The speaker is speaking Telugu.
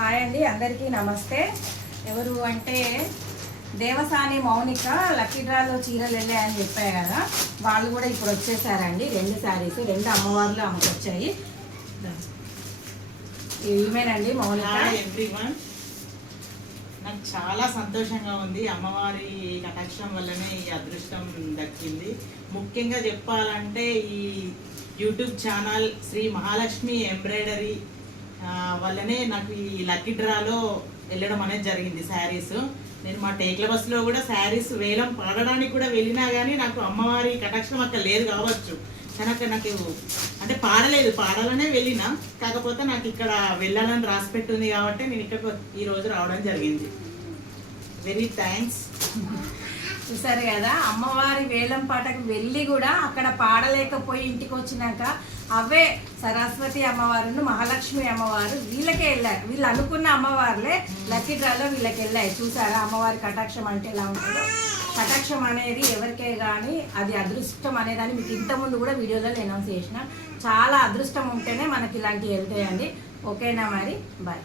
హాయ్ అండి అందరికీ నమస్తే. ఎవరు అంటే దేవసాని మౌనిక లక్కీ డ్రాలో చీరలు వెళ్ళాయని చెప్పాయి కదా వాళ్ళు కూడా ఇప్పుడు వచ్చేసారండి. రెండు శారీస్ రెండు అమ్మవార్లు ఆమెకు వచ్చాయి ఏమేనండి మౌనిక. ఎవ్రీవన్ నాకు చాలా సంతోషంగా ఉంది. అమ్మవారి కటాక్షం వల్లనే ఈ అదృష్టం దక్కింది. ముఖ్యంగా చెప్పాలంటే ఈ YouTube channel Shri Mahalakshmi embroidery వల్లనే నాకు ఈ లక్కీ డ్రాలో వెళ్ళడం అనేది జరిగింది శారీస్. నేను మా టేక్ల బస్సులో కూడా శారీస్ వేలం పాడడానికి కూడా వెళ్ళినా కానీ నాకు అమ్మవారి కటాక్షం అక్కడ లేదు కావచ్చు. కానీ అక్కడ నాకు అంటే పాడలేదు పాడాలనే వెళ్ళిన. కాకపోతే నాకు ఇక్కడ వెళ్ళాలని రాసి పెట్టుంది కాబట్టి నేను ఇక్కడ ఈరోజు రావడం జరిగింది. వెరీ థ్యాంక్స్ చూసారు కదా? అమ్మవారి వేలం పాటకు వెళ్ళి కూడా అక్కడ పాడలేకపోయి ఇంటికి వచ్చినాక అవే సరస్వతి అమ్మవారును మహాలక్ష్మి అమ్మవారు వీళ్ళకే వెళ్ళారు. వీళ్ళు అనుకున్న అమ్మవార్లే లక్కీ డ్రాలో వీళ్ళకి వెళ్ళాయి. చూసారా? అమ్మవారి కటాక్షం అంటే ఎలా ఉంటుందో? కటాక్షం అనేది ఎవరికే కానీ అది అదృష్టం అనేదాన్ని మీకు ఇంతకుముందు కూడా వీడియోలో అనౌన్స్ చేసిన. చాలా అదృష్టం ఉంటేనే మనకి ఇలాంటివి వెళ్తాయండి ఓకేనా మరి? బాయ్.